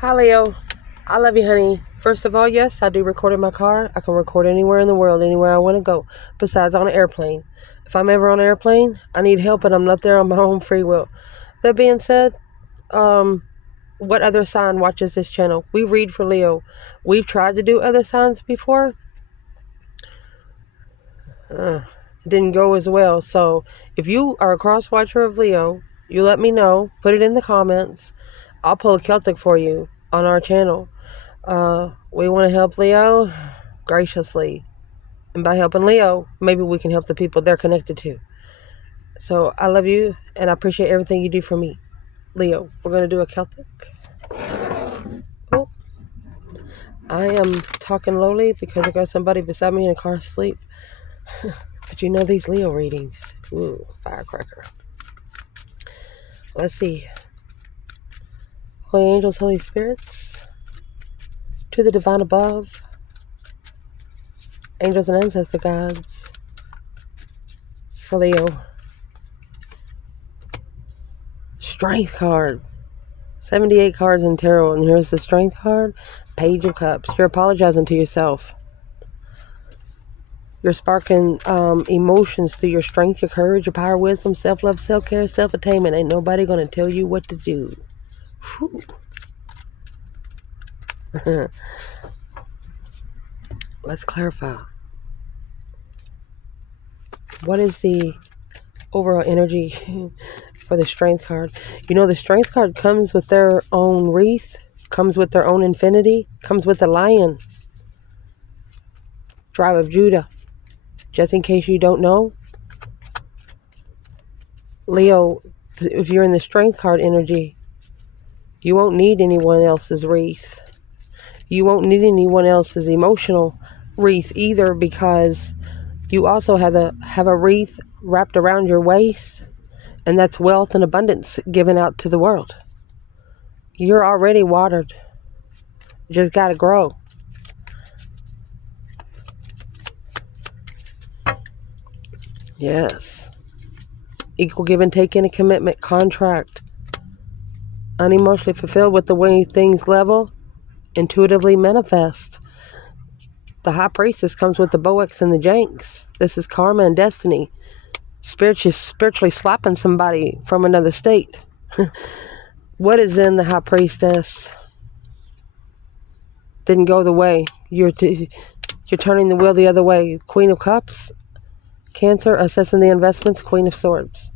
Hi, Leo. I love you, honey. First of all, yes, I do record in my car. I can record anywhere in the world, anywhere I want to go, besides on an airplane. If I'm ever on an airplane, I need help and I'm not there on my own free will. That being said, what other sign watches this channel? We read for Leo. We've tried to do other signs before. It didn't go as well. So if you are a cross watcher of Leo, you let me know. Put it in the comments. I'll pull a Celtic for you on our channel. We want to help Leo graciously. And by helping Leo, maybe we can help the people they're connected to. So I love you and I appreciate everything you do for me. Leo, we're going to do a Celtic. Oh, I am talking lowly because I got somebody beside me in a car asleep. But you know these Leo readings. Ooh, firecracker. Let's see. Holy angels, Holy spirits, to the divine above, angels and ancestor gods, for Leo. Strength card. 78 cards in tarot, and here's the strength card. Page of Cups. You're apologizing to yourself. You're sparking emotions through your strength, your courage, your power, wisdom, self-love, self-care, self-attainment. Ain't nobody going to tell you what to do. Let's clarify. What is the overall energy for the strength card? You know, the strength card comes with their own wreath, comes with their own infinity, comes with the lion. Tribe of Judah. Just in case you don't know, Leo, if you're in the strength card energy, you won't need anyone else's wreath. You won't need anyone else's emotional wreath either, because you also have a wreath wrapped around your waist, and that's wealth and abundance given out to the world. You're already watered. You just got to grow. Yes. Equal give and take in a commitment, contract. Unemotionally fulfilled with the way things level, intuitively manifest. The High Priestess comes with the Boex and the Janks. This is karma and destiny. Spiritually slapping somebody from another state. What is in the High Priestess? Didn't go the way. You're turning the wheel the other way. Queen of Cups. Cancer, assessing the investments. Queen of Swords.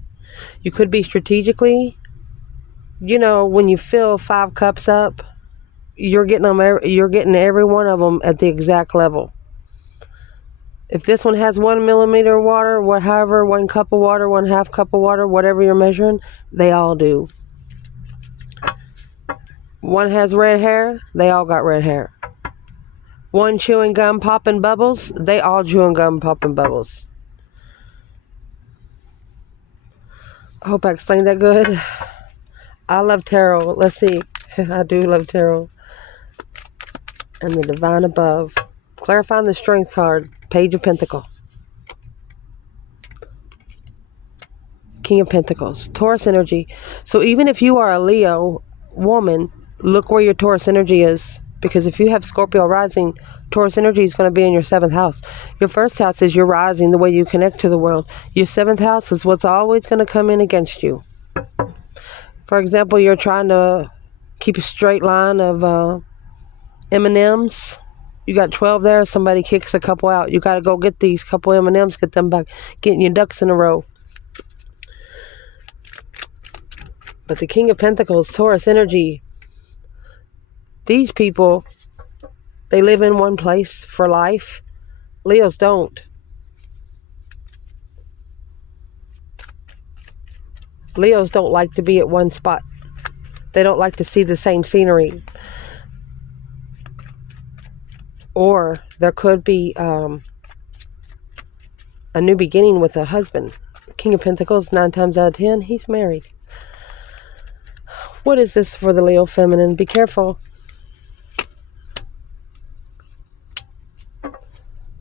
You could be strategically, when you fill 5 cups up, you're getting every one of them at the exact level. If this one has 1 millimeter of water, 1 cup of water, 1/2 cup of water, whatever you're measuring, they all do. One has red hair, they all got red hair. One chewing gum, popping bubbles, they all chewing gum, popping bubbles. I hope I explained that good. I love tarot. Let's see. I do love tarot. And the divine above. Clarifying the strength card. Page of Pentacles. King of Pentacles. Taurus energy. So even if you are a Leo woman, look where your Taurus energy is. Because if you have Scorpio rising, Taurus energy is going to be in your 7th house. Your 1st house is your rising, the way you connect to the world. Your 7th house is what's always going to come in against you. For example, you're trying to keep a straight line of M&Ms. You got 12 there, somebody kicks a couple out. You got to go get these couple M&Ms, get them back, getting your ducks in a row. But the King of Pentacles, Taurus energy, these people, they live in one place for life. Leos don't. Leos don't like to be at one spot. They don't like to see the same scenery. Or there could be a new beginning with a husband. King of Pentacles, 9 times out of 10, he's married. What is this for the Leo feminine? Be careful.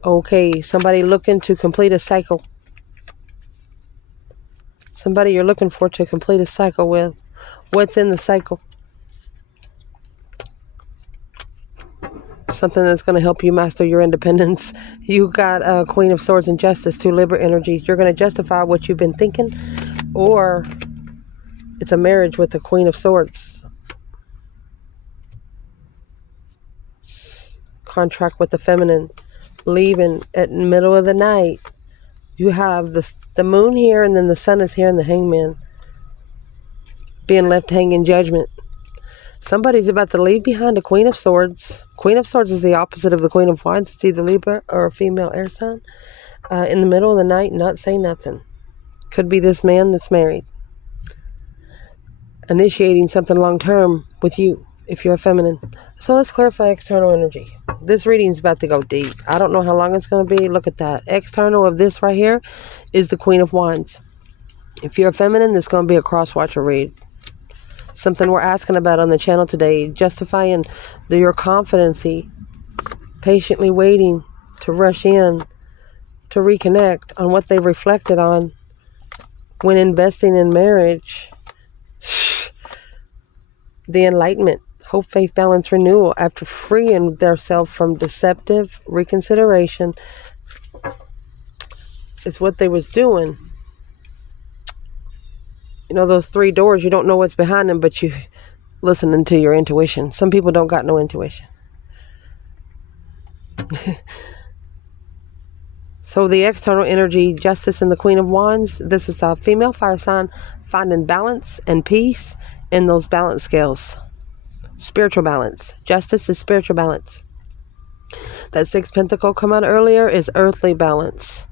Okay, somebody looking to complete a cycle. Somebody you're looking for to complete a cycle with. What's in the cycle? something that's going to help you master your independence. You got Queen of Swords and Justice, 2 Libra energies. You're going to justify what you've been thinking, or it's a marriage with the Queen of Swords. Contract with the feminine, leaving at the middle of the night. You have the moon here, and then the sun is here, and the hangman being left hanging judgment. Somebody's about to leave behind a Queen of Swords. Queen of Swords is the opposite of the Queen of Wands. It's either Libra or a female air sign. In the middle of the night, not say nothing. Could be this man that's married. Initiating something long-term with you, if you're a feminine. So let's clarify external energy. This reading's about to go deep. I don't know how long it's going to be. Look at that. External of this right here is the Queen of Wands. If you're a feminine, this is going to be a cross-watcher read. Something we're asking about on the channel today, justifying your confidency, patiently waiting to rush in, to reconnect on what they reflected on when investing in marriage. The enlightenment, hope, faith, balance, renewal, after freeing themselves from deceptive reconsideration is what they was doing. You know, those 3 doors, you don't know what's behind them, but you listening to your intuition. Some people don't got no intuition. So the external energy, Justice and the Queen of Wands, this is a female fire sign finding balance and peace in those balance scales. Spiritual balance. Justice is spiritual balance. That 6 pentacle come out earlier is earthly balance.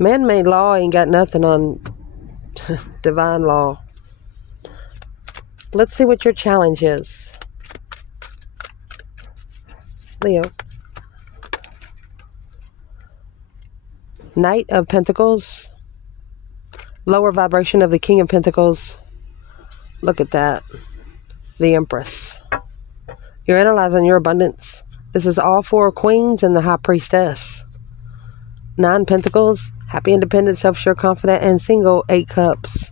Man-made law ain't got nothing on divine law. Let's see what your challenge is, Leo. Knight of Pentacles. Lower vibration of the King of Pentacles. Look at that. The Empress. You're analyzing your abundance. This is all 4 queens and the High Priestess. 9 Pentacles. Happy, independent, self-sure, confident, and single. 8 Cups.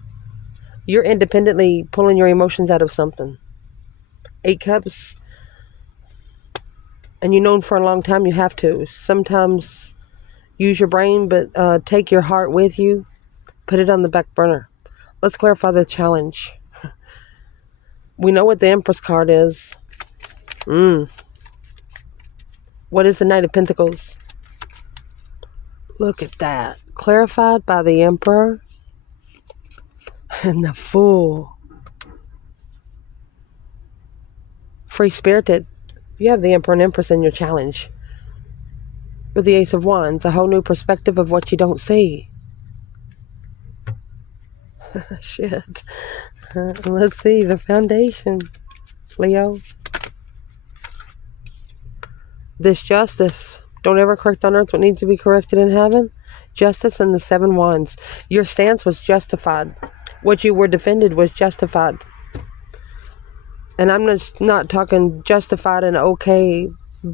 You're independently pulling your emotions out of something. 8 Cups. And you've known for a long time you have to. Sometimes use your brain, but take your heart with you. Put it on the back burner. Let's clarify the challenge. We know what the Empress card is. What is the Knight of Pentacles? Look at that. Clarified by the Emperor and the Fool. Free-spirited. You have the Emperor and Empress in your challenge. With the Ace of Wands, a whole new perspective of what you don't see. Shit. Let's see the foundation, Leo. This justice. Don't ever correct on earth what needs to be corrected in heaven. Justice and the 7 Wands. Your stance was justified. What you were defended was justified. And I'm just not talking justified and okay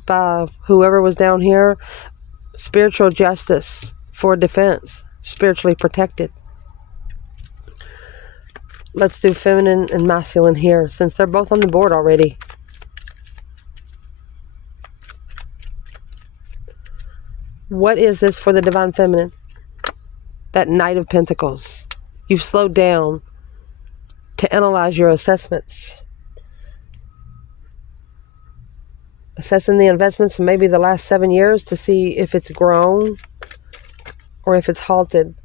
by whoever was down here. Spiritual justice for defense. Spiritually protected. Let's do feminine and masculine here, since they're both on the board already. What is this for the divine feminine? That Knight of Pentacles. You've slowed down to analyze your assessments. Assessing the investments in maybe the last 7 years to see if it's grown or if it's halted.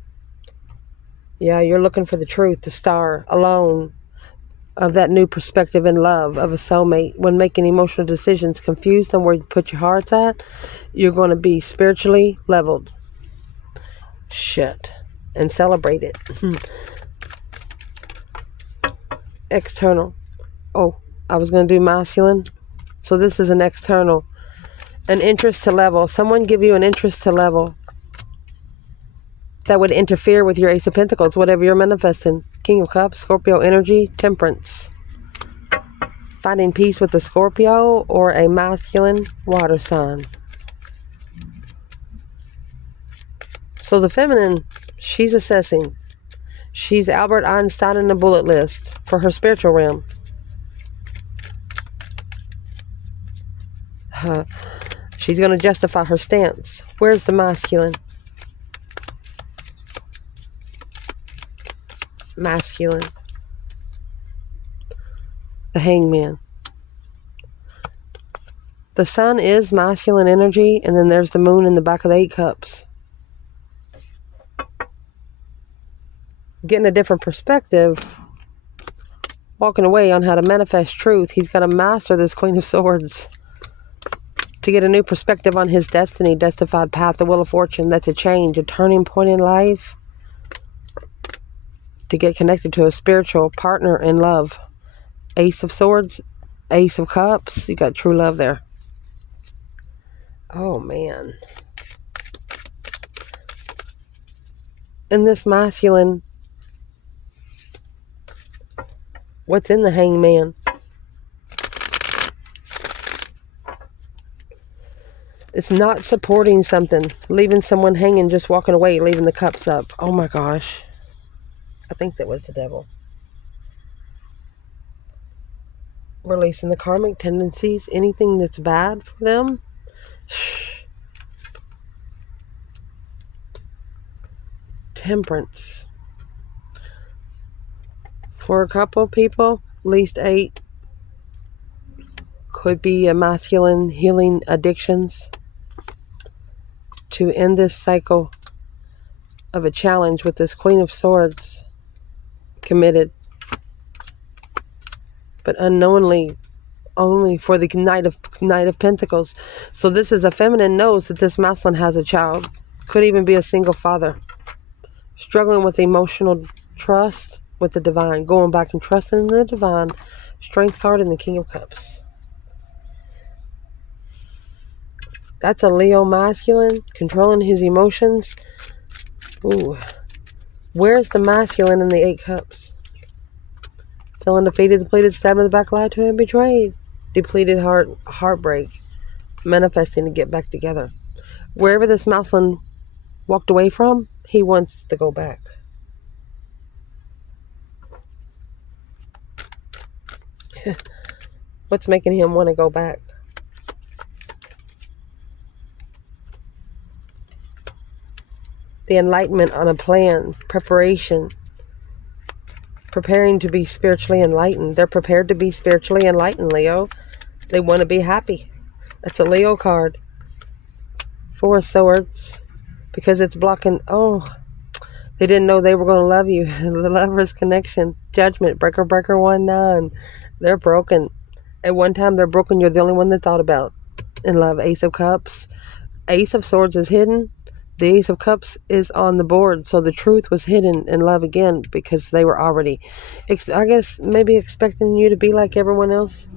Yeah, you're looking for the truth, the star alone of that new perspective in love of a soulmate. When making emotional decisions, confused on where you put your hearts at, you're going to be spiritually leveled. Shit. And celebrate it. External. Oh, I was going to do masculine. So this is an external. An interest to level. Someone give you an interest to level that would interfere with your Ace of Pentacles, whatever you're manifesting. King of Cups, Scorpio energy, Temperance. Finding peace with the Scorpio or a masculine water sign. So the feminine, she's assessing. She's Albert Einstein in the bullet list for her spiritual realm. She's going to justify her stance. Where's the masculine? Masculine. The Hangman. The sun is masculine energy, and then there's the moon in the back of the 8 cups. Getting a different perspective, walking away on how to manifest truth. He's got to master this Queen of Swords to get a new perspective on his destiny, justified path, the wheel of fortune. That's a change, a turning point in life. To get connected to a spiritual partner in love. Ace of Swords, Ace of Cups. You got true love there. Oh, man. And this masculine, what's in the Hangman? It's not supporting something, leaving someone hanging, just walking away, leaving the cups up. Oh my gosh. I think that was the devil. Releasing the karmic tendencies, anything that's bad for them. Temperance. For a couple of people, at least 8, could be a masculine healing addictions to end this cycle of a challenge with this Queen of Swords. Committed, but unknowingly only for the Knight of Pentacles. So this is a feminine knows that this masculine has a child. Could even be a single father. Struggling with emotional trust with the divine. Going back and trusting in the divine. Strength card in the King of Cups. That's a Leo masculine. Controlling his emotions. Ooh. Where's the masculine in the 8 cups? Feeling defeated, depleted, stabbed in the back, lied to, and betrayed. Depleted heartbreak. Manifesting to get back together. Wherever this masculine walked away from, he wants to go back. What's making him want to go back? The enlightenment on a plan, preparation, preparing to be spiritually enlightened. They're prepared to be spiritually enlightened, Leo. They want to be happy. That's a Leo card. 4 of Swords, because it's blocking. Oh, they didn't know they were going to love you. The Lover's connection. Judgment. Breaker 1-9. They're broken. At one time, they're broken. You're the only one they thought about in love. Ace of Cups. Ace of Swords is hidden. The Ace of Cups is on the board. So the truth was hidden in love again because they were already, I guess, maybe expecting you to be like everyone else.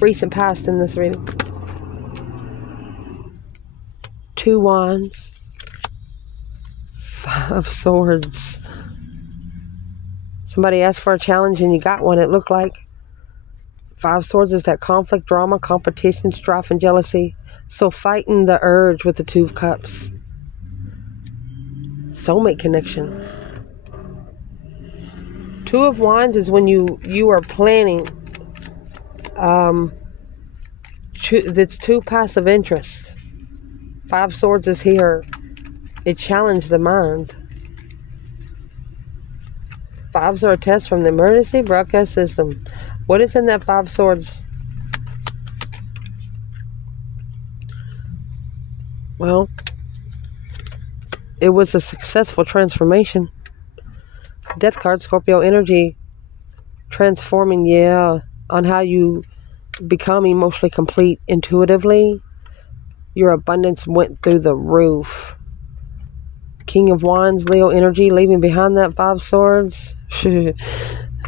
Recent past in this reading. 2 Wands. 5 of Swords. Somebody asked for a challenge and you got one, it looked like. 5 Swords is that conflict, drama, competition, strife, and jealousy. So fighting the urge with the 2 of Cups. Soulmate connection. 2 of Wands is when you are planning. It's 2 passive interests. 5 Swords is here. It challenged the mind. 5s are a test from the emergency broadcast system. What is in that 5 Swords? Well, it was a successful transformation. Death card, Scorpio energy. Transforming, on how you become emotionally complete intuitively. Your abundance went through the roof. King of Wands, Leo energy, leaving behind that 5 Swords.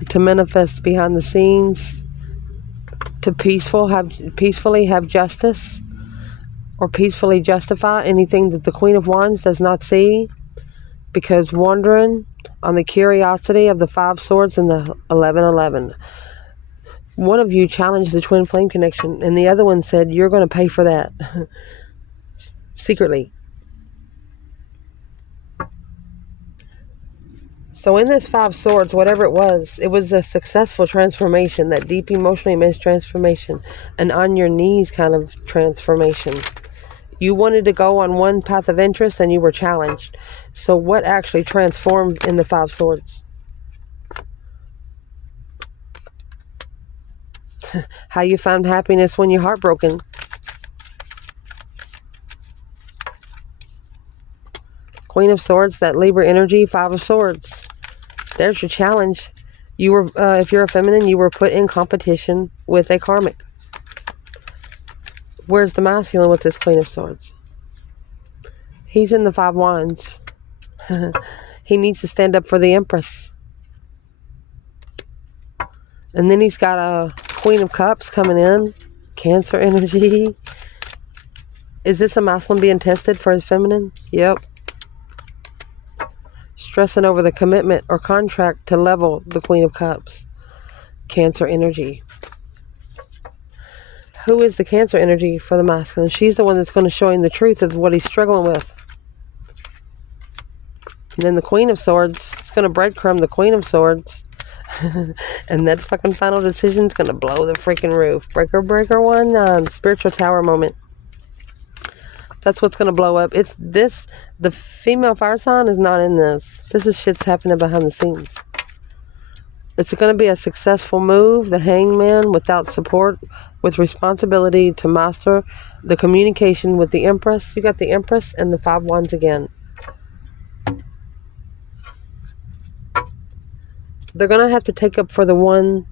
To manifest behind the scenes. To peacefully have justice. Or peacefully justify anything that the Queen of Wands does not see. Because wandering on the curiosity of the 5 Swords and the 11-11. One of you challenged the twin flame connection, and the other one said, you're going to pay for that. Secretly. So in this Five Swords, whatever it was a successful transformation, that deep emotionally immense transformation, an on your knees kind of transformation. You wanted to go on one path of interest and you were challenged. So what actually transformed in the Five Swords? How you found happiness when you're heartbroken. Queen of Swords, that Libra energy, Five of Swords. There's your challenge. You were, if you're a feminine, you were put in competition with a karmic. Where's the masculine with this Queen of Swords? He's in the Five Wands. He needs to stand up for the Empress. And then he's got a Queen of Cups coming in. Cancer energy. Is this a masculine being tested for his feminine? Yep. Stressing over the commitment or contract to level the Queen of Cups. Cancer energy. Who is the Cancer energy for the masculine? She's the one that's going to show him the truth of what he's struggling with. And then the Queen of Swords is going to breadcrumb the Queen of Swords. And that fucking final decision is going to blow the freaking roof. Breaker, breaker, 1-9. Spiritual tower moment. That's what's going to blow up. It's this. The female fire sign is not in this. This is shit's happening behind the scenes. It's going to be a successful move. The Hangman without support, with responsibility to master the communication with the Empress. You got the Empress and the Five Wands again. They're going to have to take up for the one.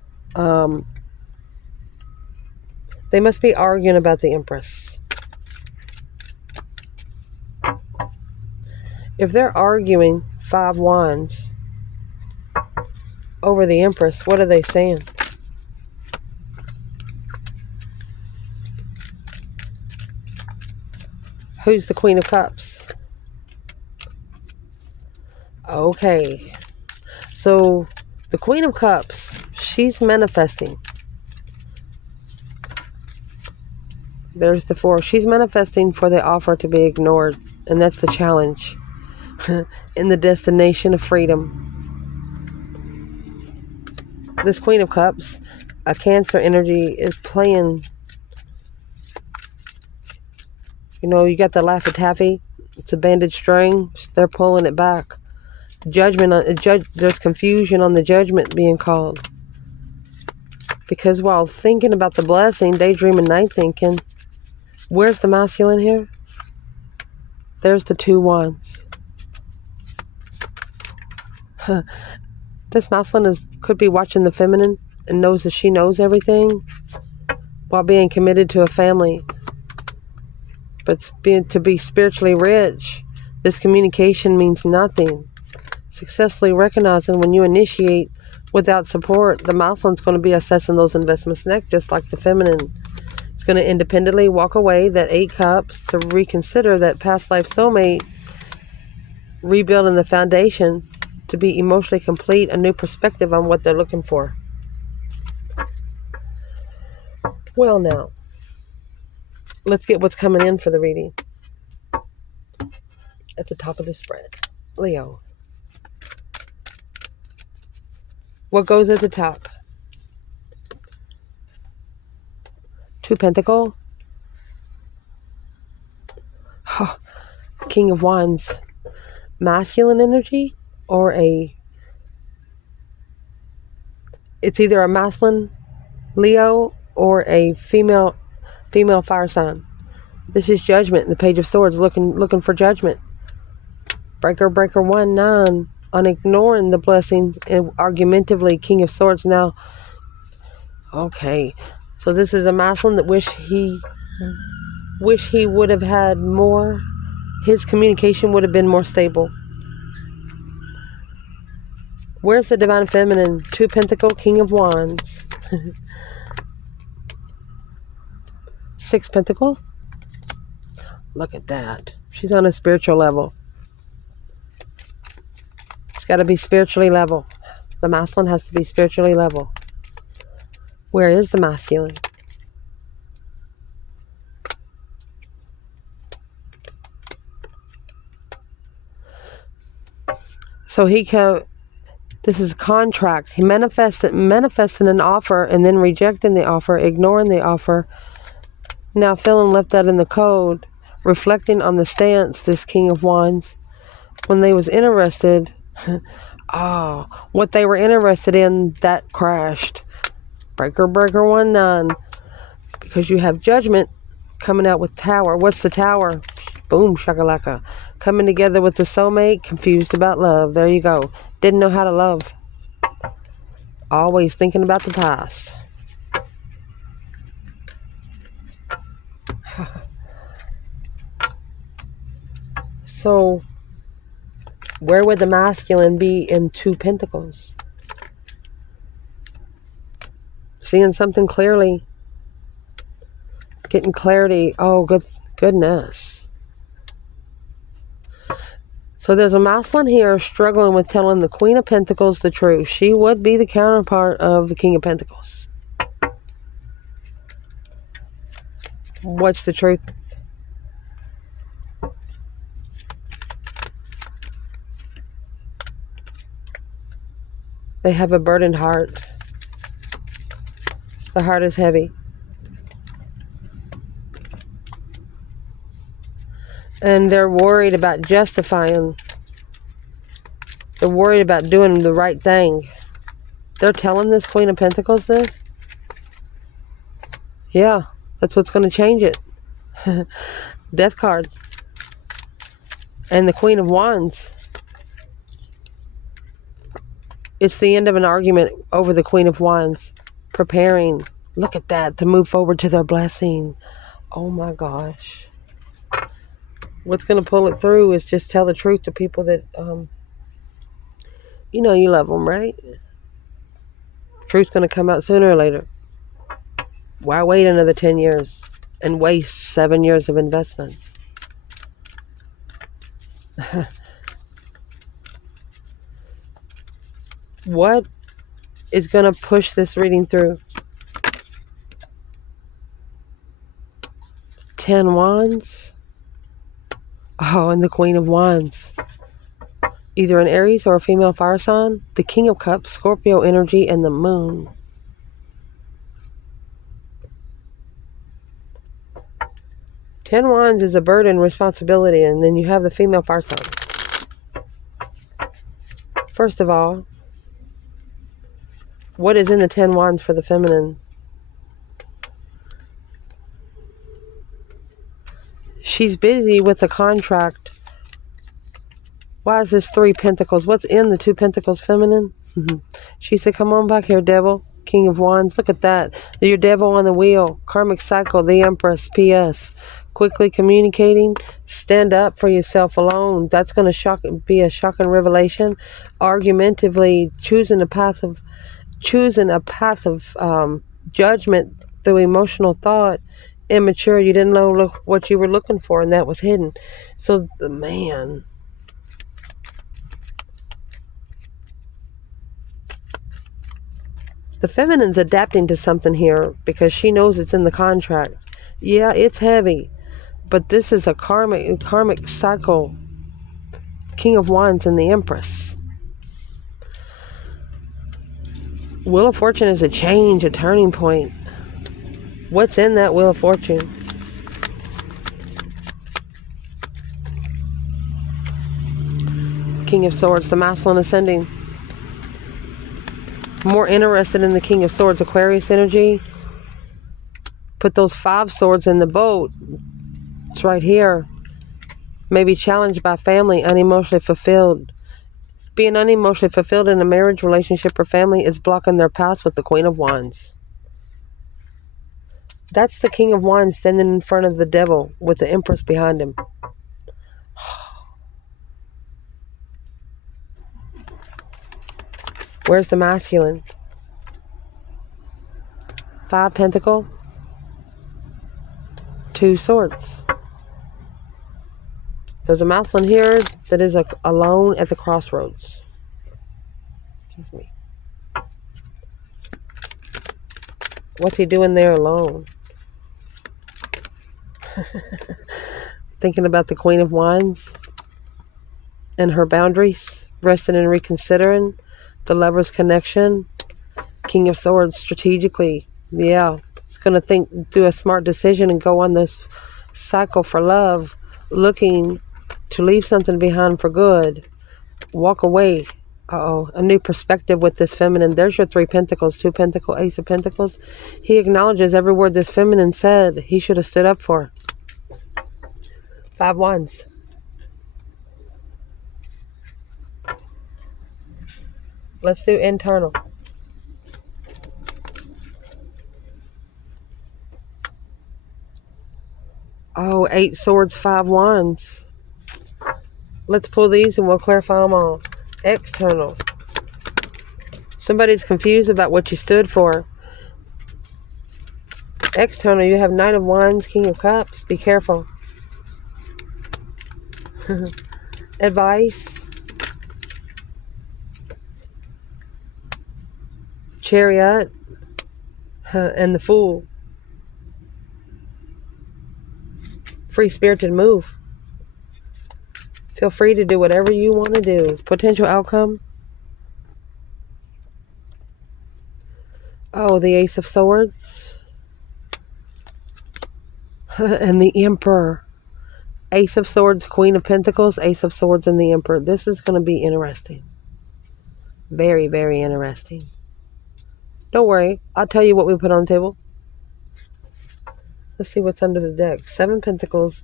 They must be arguing about the Empress. If they're arguing Five Wands over the Empress, what are they saying? Who's the Queen of Cups? Okay. So the Queen of Cups, she's manifesting. There's the 4. She's manifesting for the offer to be ignored. And that's the challenge. In the destination of freedom. This Queen of Cups, a Cancer energy, is playing. You know, you got the Laffy Taffy. It's a banded string. They're pulling it back. Judgment on there's confusion on the judgment being called. Because while thinking about the blessing, daydreaming, night thinking, where's the masculine here? There's the 2 Wands. This masculine could be watching the feminine and knows that she knows everything while being committed to a family. But to be spiritually rich, this communication means nothing. Successfully recognizing when you initiate without support, the masculine's going to be assessing those investments next, just like the feminine. It's going to independently walk away, that 8 Cups, to reconsider that past life soulmate, rebuilding the foundation to be emotionally complete, a new perspective on what they're looking for. Well, now, let's get what's coming in for the reading. At the top of the spread, Leo. What goes at the top? 2 Pentacle. Oh, King of Wands. Masculine energy or it's either a masculine Leo or a female fire sign. This is judgment. The Page of Swords looking for judgment. Breaker, breaker, 1-9 on ignoring the blessing, and argumentatively King of Swords now. Okay, so this is a masculine that wish he would have had more. His communication would have been more stable. Where's the divine feminine? 2 Pentacle, King of Wands. 6 Pentacle. Look at that. She's on a spiritual level. It's got to be spiritually level. The masculine has to be spiritually level. Where is the masculine? So This is contract. He manifesting an offer and then rejecting the offer, ignoring the offer. Now feeling left out in the cold, reflecting on the stance, this King of Wands, when they was interested, what they were interested in, that crashed. Breaker 19, because you have Judgment coming out with Tower. What's the Tower? Boom, shakalaka. Coming together with the soulmate, confused about love. There you go. Didn't know how to love. Always thinking about the past. So, where would the masculine be in 2 Pentacles? Seeing something clearly. Getting clarity. Oh, goodness. So there's a masculine here struggling with telling the Queen of Pentacles the truth. She would be the counterpart of the King of Pentacles. What's the truth? They have a burdened heart. The heart is heavy. And they're worried about justifying. They're worried about doing the right thing. They're telling this Queen of Pentacles this? Yeah, that's what's going to change it. Death card. And the Queen of Wands. It's the end of an argument over the Queen of Wands. Preparing. Look at that. To move forward to their blessing. Oh my gosh. What's going to pull it through is just tell the truth to people that, you know you love them, right? Truth's going to come out sooner or later. Why wait another 10 years and waste 7 years of investments? What is going to push this reading through? 10 Wands. Oh, and the Queen of Wands. Either an Aries or a female fire sign. The King of Cups, Scorpio energy, and the Moon. Ten Wands is a burden, responsibility, and then you have the female fire sign. First of all, what is in the 10 Wands for the feminine? She's busy with the contract. Why is this 3 Pentacles? What's in the 2 Pentacles feminine? She said, come on back here, devil. King of Wands. Look at that. Your devil on the wheel. Karmic cycle. The Empress. P.S. Quickly communicating. Stand up for yourself alone. That's going to be a shocking revelation. Argumentatively choosing a path of judgment through emotional thought. Immature. You didn't know what you were looking for, and that was hidden. So the man. The feminine's adapting to something here because she knows it's in the contract. Yeah, it's heavy, but this is a karmic cycle. King of Wands and the Empress. Wheel of Fortune is a change, a turning point. What's in that Wheel of Fortune? King of Swords, the masculine ascending. More interested in the King of Swords, Aquarius energy. Put those 5 swords in the boat. It's right here. Maybe challenged by family, unemotionally fulfilled. Being unemotionally fulfilled in a marriage, relationship, or family is blocking their path with the Queen of Wands. That's the King of Wands standing in front of the devil with the Empress behind him. Where's the masculine? 5 Pentacle. 2 Swords. There's a masculine here that is alone at the crossroads. Excuse me. What's he doing there alone? Thinking about the Queen of Wands and her boundaries, resting and reconsidering. the Lover's connection. King of Swords, strategically. Yeah. It's going to do a smart decision and go on this cycle for love, looking to leave something behind for good. Walk away. A new perspective with this feminine. There's your 3 pentacles, 2 pentacles, Ace of Pentacles. He acknowledges every word this feminine said he should have stood up for. 5 Wands. Let's do internal. Oh, 8 Swords, 5 Wands. Let's pull these and we'll clarify them all. External. Somebody's confused about what you stood for. External, you have Knight of Wands, King of Cups. Be careful. Advice. Chariot. And the Fool. Free-spirited move. Feel free to do whatever you want to do. Potential outcome. Oh, the Ace of Swords. And the Emperor. Ace of Swords, Queen of Pentacles, Ace of Swords, and the Emperor. This is going to be interesting. Very, very interesting. Don't worry. I'll tell you what we put on the table. Let's see what's under the deck. 7 Pentacles.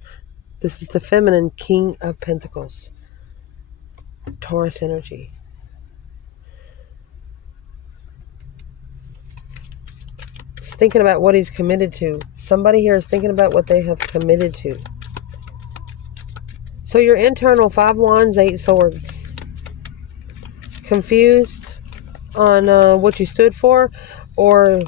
This is the feminine King of Pentacles. Taurus energy. Just thinking about what he's committed to. Somebody here is thinking about what they have committed to. So your internal 5 Wands, 8 Swords. Confused on what you stood for, or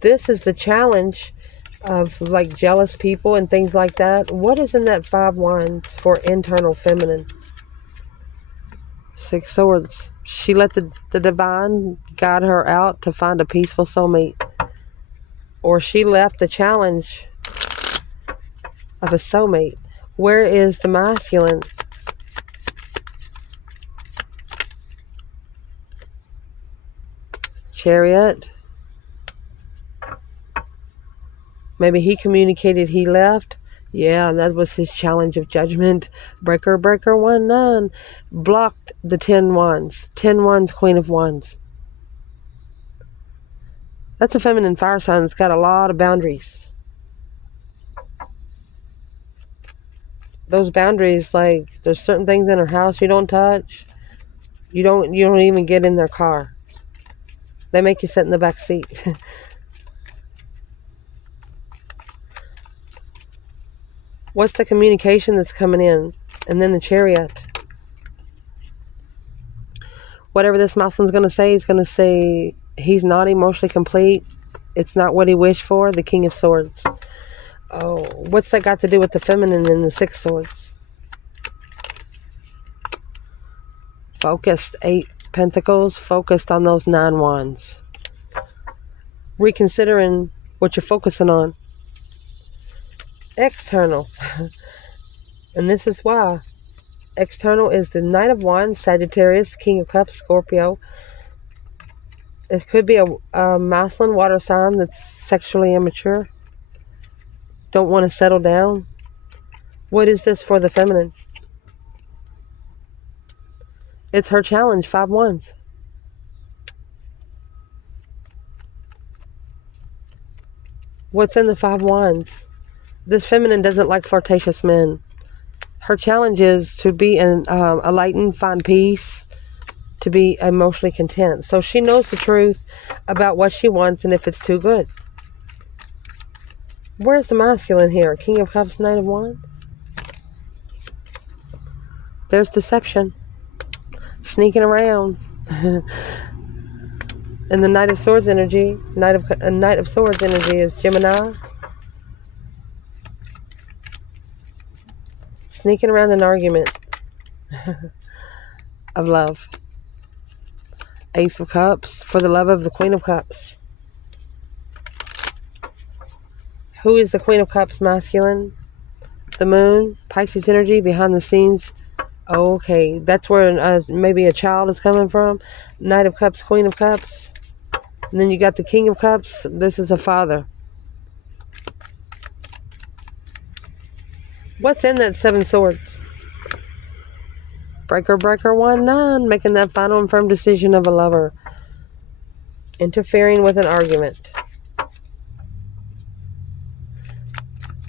this is the challenge of like jealous people and things like that. What is in that 5 Wands for internal feminine? 6 Swords. She let the divine guide her out to find a peaceful soulmate, or she left the challenge of a soulmate. Where is the masculine? Chariot. Maybe he communicated he left. Yeah, that was his challenge of judgment. Breaker, breaker, 1-9. Blocked the 10 Wands. 10 Wands, Queen of Wands. That's a feminine fire sign that's got a lot of boundaries. Those boundaries, like, there's certain things in her house you don't touch. You don't even get in their car. They make you sit in the back seat. What's the communication that's coming in? And then the Chariot. Whatever this masculine's going to say, he's going to say he's not emotionally complete. It's not what he wished for. The King of Swords. Oh, what's that got to do with the feminine and the 6 Swords? Focused. 8 Pentacles. Focused on those 9 Wands. Reconsidering what you're focusing on. External. And this is why. External is the Knight of Wands, Sagittarius, King of Cups, Scorpio. It could be a masculine water sign that's sexually immature. Don't want to settle down. What is this for the feminine? It's her challenge, 5 Wands. What's in the 5 Wands? This feminine doesn't like flirtatious men. Her challenge is to be enlightened, find peace, to be emotionally content. So she knows the truth about what she wants and if it's too good. Where's the masculine here? King of Cups, Knight of Wands. There's deception. Sneaking around. And the Knight of Swords energy, Knight of Swords energy is Gemini. Sneaking around an argument of love. Ace of Cups for the love of the Queen of Cups. Who is the Queen of Cups masculine? The Moon, Pisces energy, behind the scenes. Okay, that's where maybe a child is coming from. Knight of Cups, Queen of Cups. And then you got the King of Cups. This is a father. What's in that Seven Swords? Breaker, breaker, 1-9. Making that final and firm decision of a lover. Interfering with an argument.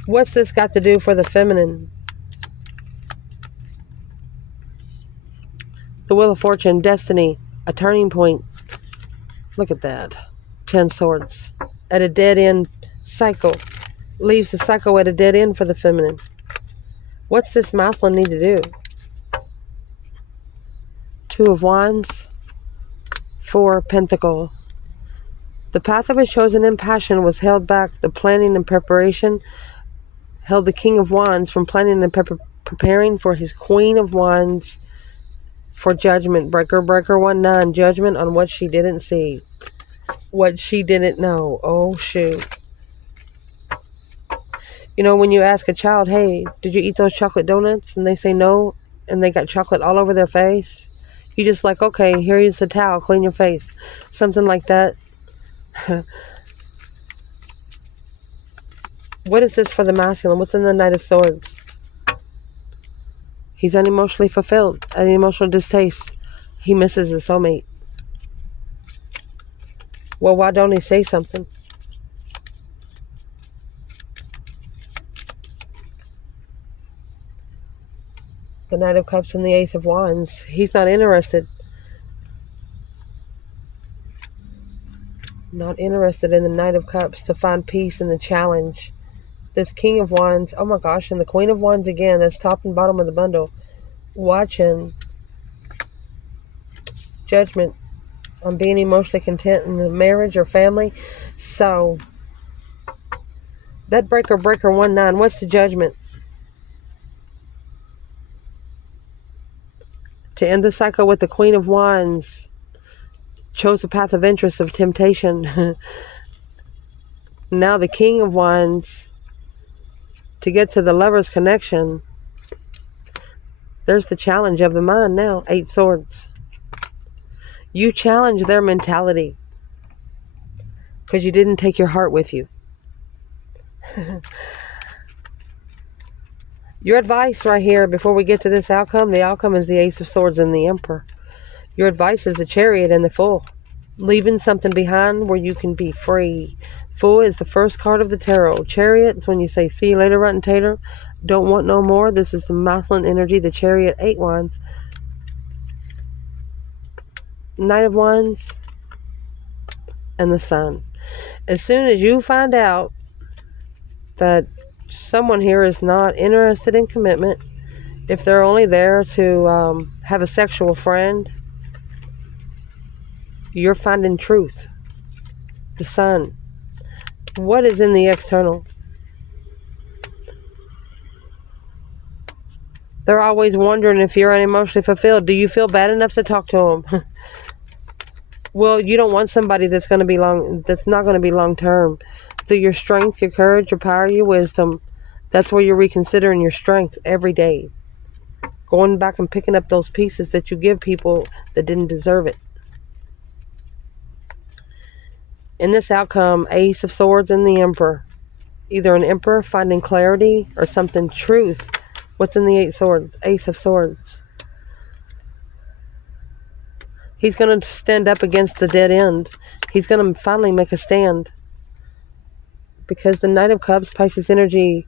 What's this got to do for the feminine? The Wheel of Fortune, destiny, a turning point. Look at that. 10 Swords. At a dead end cycle. Leaves the cycle at a dead end for the feminine. What's this masculine need to do? 2 of Wands. 4 Pentacle. The path of his chosen in passion was held back. The planning and preparation held the King of Wands from planning and preparing for his Queen of Wands for judgment. Breaker, breaker, 1-9. Judgment on what she didn't see. What she didn't know. Oh, shoot. You know, when you ask a child, hey, did you eat those chocolate donuts? And they say no, and they got chocolate all over their face. You just like, okay, here's the towel, clean your face. Something like that. What is this for the masculine? What's in the Knight of Swords? He's unemotionally fulfilled, an emotional distaste. He misses his soulmate. Well, why don't he say something? The Knight of Cups and the Ace of Wands. He's not interested. Not interested in the Knight of Cups to find peace in the challenge. This King of Wands, oh my gosh, and the Queen of Wands again, that's top and bottom of the bundle. Watching judgment on being emotionally content in the marriage or family. So, that breaker, 1-9, what's the judgment? To end the cycle with the Queen of Wands, chose the path of interest of temptation. Now the King of Wands, to get to the lover's connection, there's the challenge of the mind now. 8 Swords. You challenge their mentality because you didn't take your heart with you. Your advice right here before we get to this outcome, the outcome is the Ace of Swords and the Emperor. Your advice is the Chariot and the Fool. Leaving something behind where you can be free. Fool is the first card of the tarot. Chariot is when you say, see you later, rotten tater. Don't want no more. This is the masculine energy, the Chariot, 8 Wands. Knight of Wands and the Sun. As soon as you find out that someone here is not interested in commitment, if they're only there to have a sexual friend, you're finding truth. The Sun. What is in the external? They're always wondering if you're unemotionally fulfilled. Do you feel bad enough to talk to them? Well, you don't want somebody that's not going to be long term. Through your strength, your courage, your power, your wisdom, that's where you're reconsidering your strength every day. Going back and picking up those pieces that you give people that didn't deserve it. In this outcome, Ace of Swords and the Emperor. Either an Emperor finding clarity or something truth. What's in the 8 Swords? Ace of Swords. He's going to stand up against the dead end. He's going to finally make a stand. Because the Knight of Cups, Pisces energy,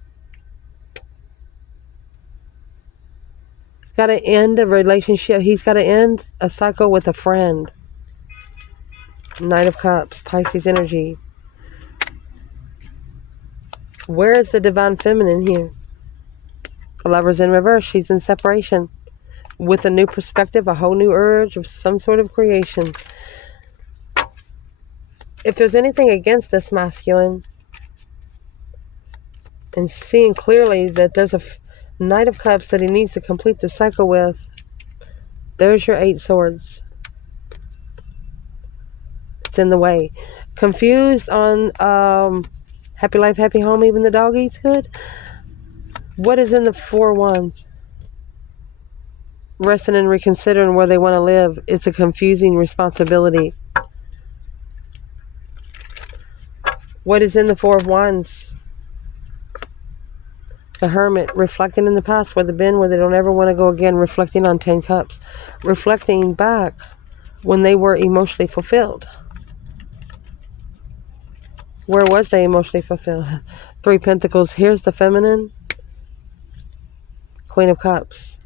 he's got to end a relationship. He's got to end a cycle with a friend. Knight of Cups, Pisces energy. Where is the divine feminine here? The Lover's in reverse. She's in separation. With a new perspective, a whole new urge of some sort of creation. If there's anything against this masculine, and seeing clearly that there's a Knight of Cups that he needs to complete the cycle with, there's your 8 Swords. It's in the way. Confused on happy life, happy home, even the dog eats good? What is in the 4 Wands? resting and reconsidering where they want to live. It's a confusing responsibility. What is in the Four of Wands? The Hermit, reflecting in the past where they've been, where they don't ever want to go again, reflecting on 10 cups, reflecting back when they were emotionally fulfilled. Where was they emotionally fulfilled? Three Pentacles. Here's the feminine. Queen of Cups.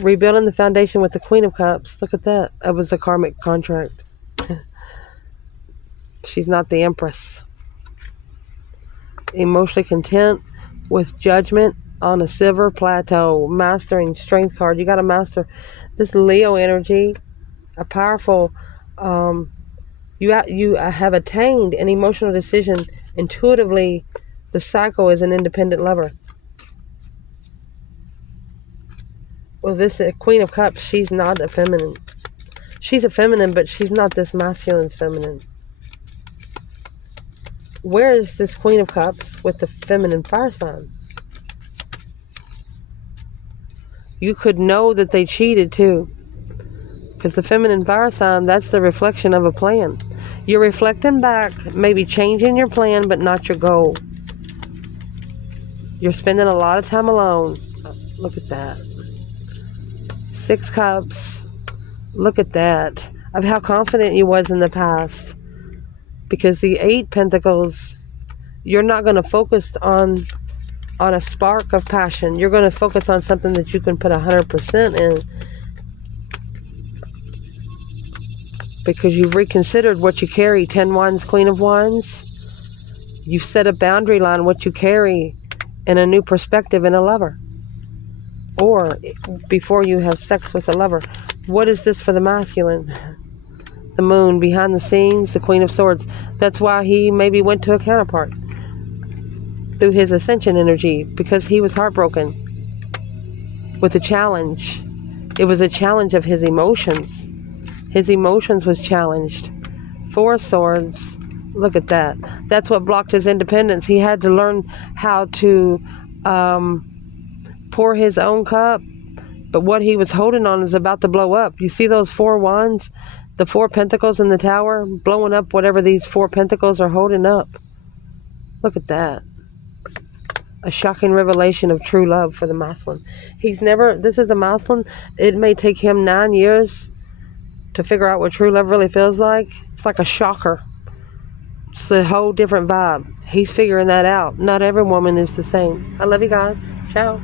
Rebuilding the foundation with the Queen of Cups. Look at that. That was the karmic contract. She's not the Empress. Emotionally content with Judgment on a silver plateau. Mastering, Strength card. You got to master this Leo energy. A powerful, you have attained an emotional decision. Intuitively, the cycle is an independent lover. Well, this Queen of Cups, she's not a feminine. She's a feminine, but she's not this masculine's feminine. Where is this Queen of Cups with the feminine fire sign? You could know that they cheated too. Because the feminine fire sign, that's the reflection of a plan. You're reflecting back, maybe changing your plan, but not your goal. You're spending a lot of time alone. Look at that. 6 Cups. Look at that. Of how confident you was in the past. Because the 8 Pentacles, you're not going to focus on a spark of passion. You're going to focus on something that you can put 100% in. Because you've reconsidered what you carry. 10 Wands, Queen of Wands. You've set a boundary line what you carry in a new perspective in a lover. Or before you have sex with a lover. What is this for the masculine? The Moon, behind the scenes, the Queen of Swords. That's why he maybe went to a counterpart. Through his ascension energy. Because he was heartbroken. With a challenge. It was a challenge of his emotions. His emotions was challenged. 4 Swords. Look at that. That's what blocked his independence. He had to learn how to pour his own cup. But what he was holding on is about to blow up. You see those 4 wands? The 4 pentacles in the tower? Blowing up whatever these 4 pentacles are holding up. Look at that. A shocking revelation of true love for the masculine. This is a masculine. It may take him 9 years to figure out what true love really feels like. It's like a shocker. It's a whole different vibe. He's figuring that out. Not every woman is the same. I love you guys. Ciao.